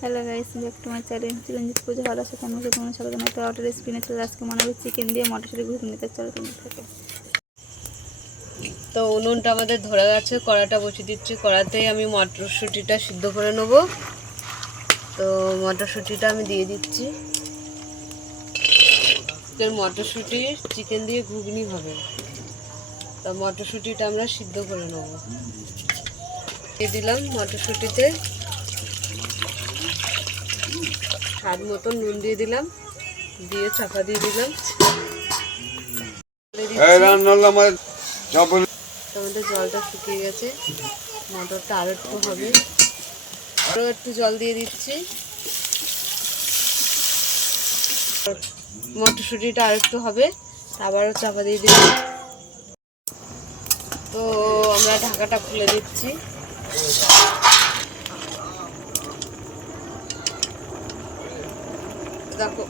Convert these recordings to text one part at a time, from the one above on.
Hello guys, back to my channel Chiranjit পুজো ভালো আছে। তোমাকে তোমার সাথে একটা অর্ডার স্ক্রিনে চলে আজকে বানাবো চিকেন দিয়ে মটরশুঁটি ঘুগনি। নিতে চলো তুমি থাকে। তো উনুনটা আমাদের ধরে গেছে, কড়াটা বসিয়ে দিচ্ছি। কড়াতেই আমি মটরশুঁটিটা সিদ্ধ করে নেব। তো মটরশুঁটিটা আমি দিয়ে দিচ্ছি। মটরশুঁটি চিকেন দিয়ে ঘুগনি হবে, তো মটরশুঁটিটা আমরা সিদ্ধ করে নেব। দিয়ে দিলাম মটরশুঁটিতে স্বাদ মতো নুন দিয়ে দিলাম, দিয়ে চাপা দিয়ে দিলাম। আমাদের জলটা শুকিয়ে গেছে, মটরটা আরো একটু হবে, আরো একটু জল দিয়ে দিচ্ছি। মটরশুঁটিটা আর একটু হবে, আবারও চাপা দিয়ে দিলাম। তো আমরা ঢাকাটা খুলে দিচ্ছি। দেখো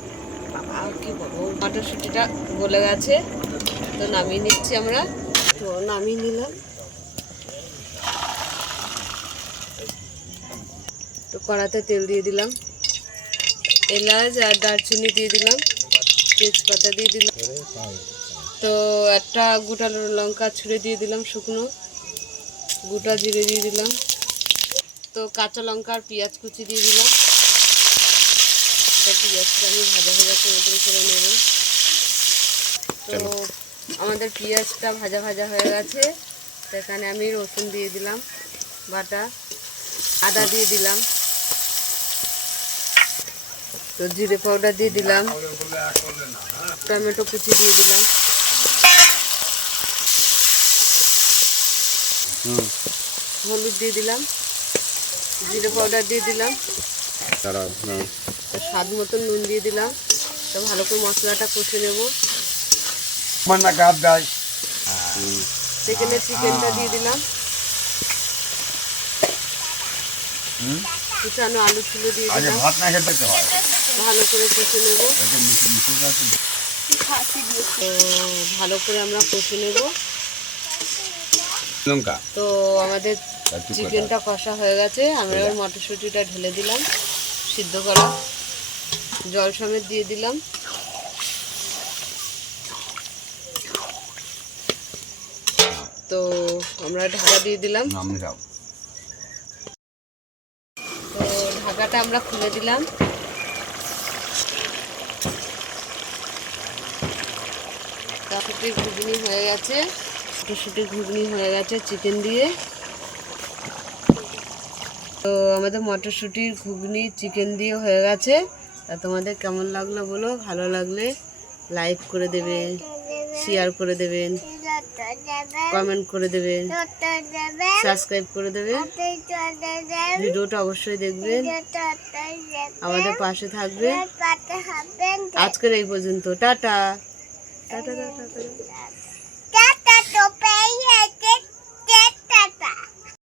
কি বলবো, মটরশুঁটিটা গলে গেছে, তো নামিয়ে নিচ্ছি আমরা। তো নামিয়ে নিলাম। তো কড়াতে তেল দিয়ে দিলাম, এলাচ আর দারচিনি দিয়ে দিলাম, তেজপাতা দিয়ে দিলাম। তো একটা গোটা লঙ্কা ছুঁড়ে দিয়ে দিলাম শুকনো, গোটা জিরে দিয়ে দিলাম। তো কাঁচা লঙ্কা আর পেঁয়াজ কুচি দিয়ে দিলাম। পেঁয়াজটা আমি ভাজা ভাজা মতন করে নেব। তো আমাদের পেঁয়াজটা ভাজা ভাজা হয়ে গেছে, সেখানে আমি রসুন দিয়ে দিলাম বাটা, আদা দিয়ে দিলাম, তো জিরে পাউডার দিয়ে দিলাম, টমেটো কুচি দিয়ে দিলাম, হলুদ দিয়ে দিলাম, জিরে পাউডার দিয়ে দিলাম, স্বাদ মতন নুন দিয়ে দিলাম। তো ভালো করে মশলাটা কষে নেব। সেখানে চিকেনটা দিয়ে দিলাম, কুচানো আলু ছিল দিয়ে দিলাম, ভালো করে কষে নেব। তো ভালো করে আমরা কষে নেব। তো আমাদের চিকেনটা কষা হয়ে গেছে, আমরা ওর মটরশুঁটিটা ঢেলে দিলাম, সিদ্ধ করা জল সমেত দিয়ে দিলাম। তো আমরা ঢাকা দিয়ে দিলাম। তো ঢাকাটা আমরা খুলে দিলাম। মটরশুঁটির ঘুগনি হয়ে গেছে, মটরশুঁটির ঘুগনি হয়ে গেছে চিকেন দিয়ে। তো আমাদের মটরশুঁটির ঘুগনি চিকেন দিয়ে হয়ে গেছে। তা তোমাদের কেমন লাগলো বলো, ভালো লাগলে লাইক করে দেবেন, শেয়ার করে দেবেন, কমেন্ট করে দেবেন, সাবস্ক্রাইব করে দেবেন। ভিডিওটা অবশ্যই দেখবেন, আমাদের পাশে থাকবেন। আজকের এই পর্যন্ত, টাটা টাটা টাটা টাটা।